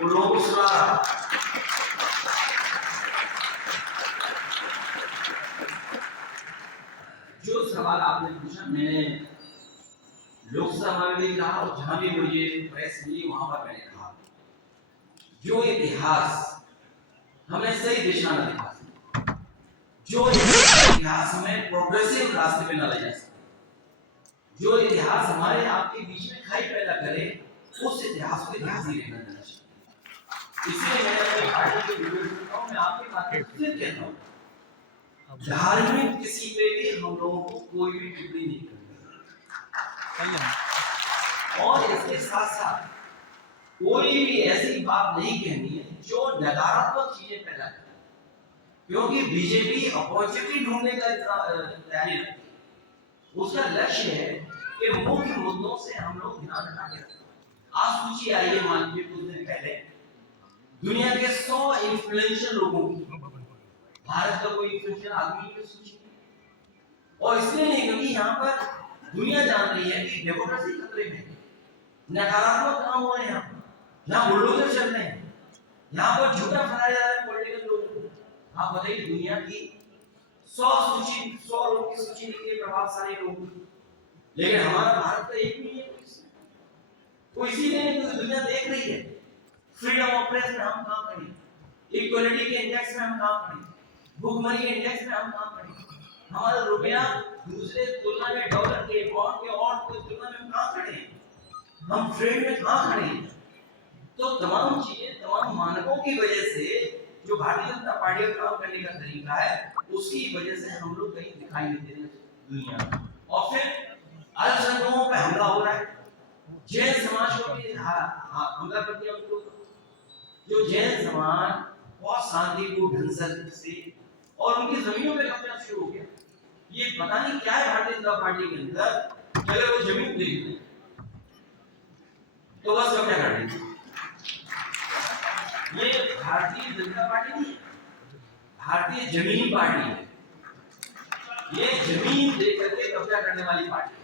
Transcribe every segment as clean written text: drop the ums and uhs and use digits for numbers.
वो लोगों को सुना रहा। जो सवाल आपने पूछा मैंने लोकसभा में भी कहा और जहां भी मुझे प्रेस मिली वहां पर मैंने कहा, जो इतिहास हमें सही दिशा में दिखा, जो इतिहास हमें प्रोग्रेसिव रास्ते पे न ले जा सके, जो इतिहास हमारे आपके बीच में खाई पैदा करे, उस इतिहास को इतिहास ही रहना चाहिए। इसलिए मैंने अपनी पार्टी के वीडियो में आपकी बातें फिर कहता हूँ, धार्मिक किसी पे भी हम लोगों को कोई भी टिप्पणी नहीं करनी, और इसके साथ साथ कोई भी ऐसी बात नहीं कहनी है जो नकारात्मक चीजें पैदा करे, क्योंकि बीजेपी अपॉर्चुनिटी ढूंढने का तैयारी रखती है। उसका लक्ष्य है कि मुख्य मुद्दों से हम लोग ध्यान हटा के रखें। आज सूची आई है, मान लीजिए कुछ दिन पहले दुनिया के 100 इन्फ्लुएंशियल लोगों की, भारत का कोई इन्फ्लुएंशियल आदमी की सूची, और इसलिए नहीं क्योंकि यहाँ पर दुनिया जान रही है कि डेमोक्रेसी खतरे में है, नकारात्मक काम हो रहे हैं, यहाँ बुलडोजर चल रहे हैं, यहाँ पर झूठा फैलाया जा रहा है पॉलिटिकल लोगों को। आप बताइए, दुनिया की 100 लोगों की सूची निकली प्रभावशाली लोग, लेकिन हमारा भारत का एक नहीं है कोई, इसीलिए नहीं दुनिया देख रही है। फ्रीडम ऑफ प्रेस में हम काम करें, इक्वालिटी के इंडेक्स में हम काम करें, भुखमरी के इंडेक्स में हम काम करें, हमारा रुपया दूसरे तुलना में डॉलर के बॉन्ड के और की तुलना में कहां खड़े हैं, हम ट्रेड में कहां खड़े हैं। तो तमाम चीजें, तमाम मानकों की वजह से जो भारतीय जनता पार्टी का काम करने का तरीका है, उसकी वजह से हम लोग कहीं दिखाई नहीं दे रहे दुनिया में। और फिर अल्पसंख्यकों पे हमला हो रहा है, जैन समाज को भी हमला कर दिया उनको। जो जैन समाज बहुत शांतिपूर्ण ढंग से और उनकी जमीनों पे कब्जा शुरू हो गया। ये पता नहीं क्या है भारतीय जनता पार्टी के अंदर, अगर वो जमीन देख लें तो बस कब्जा कर देंगे। ये भारतीय जनता पार्टी नहीं, भारतीय जमीन पार्टी है। ये जमीन दे करके कब्जा करने वाली पार्टी है।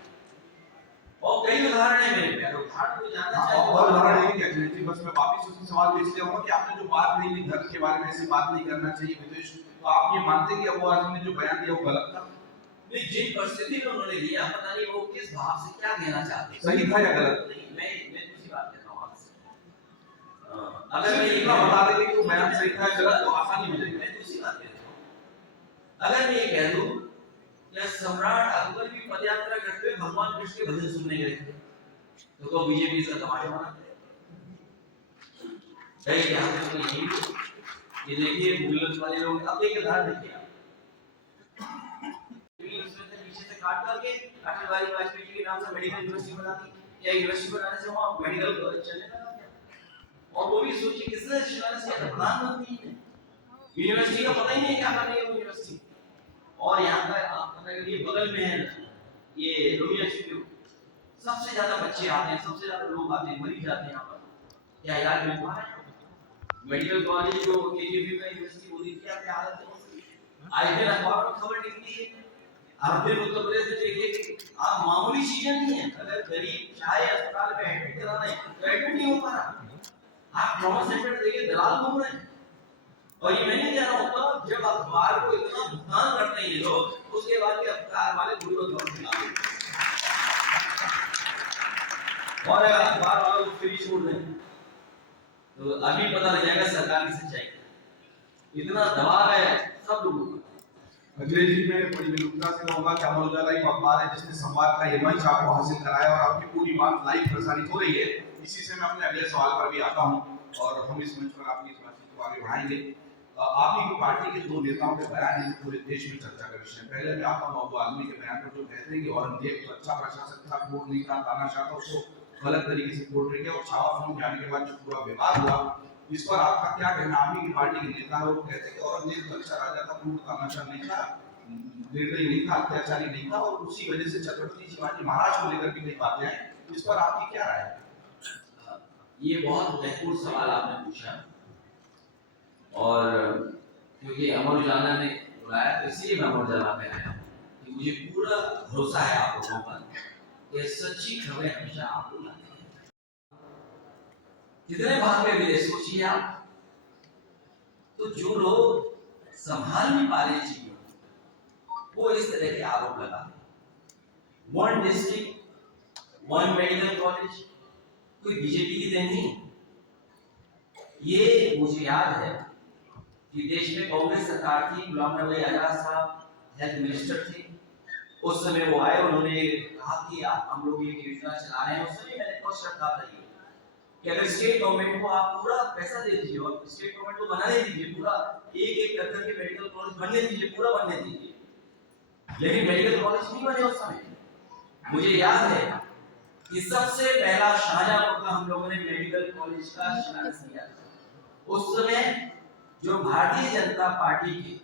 और कई उदाहरण है मेरे प्यारे, उदाहरण को जानना चाहिए। और उदाहरण ये क्या है कि बस मैं वापस उसी सवाल पे इसलिए आऊंगा कि आपने जो बात नहीं की धर्म के बारे में, ऐसी बात नहीं करना चाहिए विदेश, तो आप ये मानते हैं कि वो आज हमने जो बयान दिया वो गलत था? नहीं, जिन परिस्थिति में उन्होंने लिया, पता नहीं वो किस भाव से क्या कहना चाहते, सही था या गलत? नहीं, मैं दूसरी बात कहता हूं आपसे। अगर मैं इतना बता देंगे कि वो बयान सही था या गलत तो आसानी हो जाएगी। मैं दूसरी बात कहता हूं, अगर मैं ये कह दूं कि सम्राट अकबर भी पदयात्रा करते हुए भगवान कृष्ण के भजन सुनने गए थे, तो बीजेपी इसका तमाशा बनाते हैं। यहाँ तो ये देखिए बुलंद वाले लोग, अब देखिए उदाहरण देखिए आप, पीछे से काट करके अटल बिहारी वाजपेयी जी के नाम से मेडिकल यूनिवर्सिटी बना दी। क्या यूनिवर्सिटी बनाने से वहाँ मेडिकल कॉलेज चलने लगा क्या? और वो भी सोचिए किसने शिलान्यास किया था, प्रधानमंत्री ने। यूनिवर्सिटी का पता ही नहीं क्या कर रही है वो यूनिवर्सिटी। और यहाँ का आप पता करिए, बगल में है ये रोमियो इंस्टीट्यूट, सबसे ज्यादा बच्चे आते हैं, सबसे ज्यादा लोग आते हैं, मरीज आते हैं यहाँ पर, क्या इलाज मिल पा रहा है? मेडिकल कॉलेज जो केजीबी का यूनिवर्सिटी वो देखिए क्या हालत है। आज दिन अखबार में खबर निकली है, आप दिन उत्तर प्रदेश में देखिए कि आप मामूली चीजें नहीं है, अगर गरीब चाहे अस्पताल में एडमिट कराना है तो एडमिट नहीं हो पा रहा। आप ट्रॉमा सेंटर देखिए, दलाल घूम रहे हैं। और ये मैं नहीं कह रहा हूँ, जब अखबार को इतना भुगतान करते हैं ये लोग, उसके बाद भी अखबार वाले बुरी दौर खिलाते हैं, और अगर अखबार वालों को फ्री छोड़ दें तो अभी पता लग जाएगा सरकार की सच्चाई। इतना दबाव है सब लोगों पर। अखिलेश जी, मैं बड़ी विनम्रता से कहूंगा कि अमर उजाला एक अखबार है जिसने संवाद का ये मंच आपको हासिल कराया और आपकी पूरी बात लाइव प्रसारित हो रही है। इसी से मैं अपने अगले सवाल पर भी आता हूं और हम इस मंच पर आपकी इस बातचीत को आगे बढ़ाएंगे। आप ही की पार्टी के दो नेताओं के बयान हैं पूरे देश में चर्चा का विषय। पहले मैं आता हूं अबू आजमी के बयान पर, जो कहते हैं कि औरंगजेब तो अच्छा प्रशासक था, क्रूर नहीं था, तानाशाह था, उसको गलत तरीके से पोर्ट्रे किया, और छावा फिल्म जाने के बाद जो पूरा विवाद हुआ, इस पर आपका क्या कहना? आप ही की पार्टी के नेता है, वो कहते हैं कि औरंगजेब तो अच्छा राजा था, क्रूर तानाशाह नहीं था, निर्दयी नहीं था, अत्याचारी नहीं था, और उसी वजह से छत्रपति शिवाजी महाराज को लेकर भी कई बातें हैं। इस पर आपकी क्या राय है? ये बहुत महत्वपूर्ण सवाल आपने पूछा, और क्योंकि अमर उजाला ने बुलाया तो इसलिए मैं अमर उजाला पे आया कि मुझे पूरा भरोसा है आप लोगों पर कि सच्ची खबरें हमेशा आपको लाते हैं। कितने भाग में विदेश सोचिए आप। तो जो लोग संभाल नहीं पा रहे चीजों वो इस तरह के आरोप लगाते हैं। One district, one medical college, कोई बीजेपी की देन नहीं। ये मुझे याद है कि देश में कांग्रेस सरकार थी, गुलाम नबी आजाद साहब हेल्थ मिनिस्टर थे। उस समय वो आए, उन्होंने कहा कि हम लोग ये योजना चला रहे हैं। उस समय मैंने कुछ रखा था ये कि अगर स्टेट गवर्नमेंट को आप पूरा पैसा दे दीजिए और स्टेट गवर्नमेंट को बनाने दीजिए, पूरा एक एक करके मेडिकल कॉलेज बनने दीजिए, पूरा बनने दीजिए। लेकिन मेडिकल कॉलेज नहीं बने उस समय। मुझे याद है कि सबसे पहला शाहजहांपुर का हम लोगों ने मेडिकल कॉलेज का शिलान्यास किया। उस समय जो भारतीय जनता पार्टी के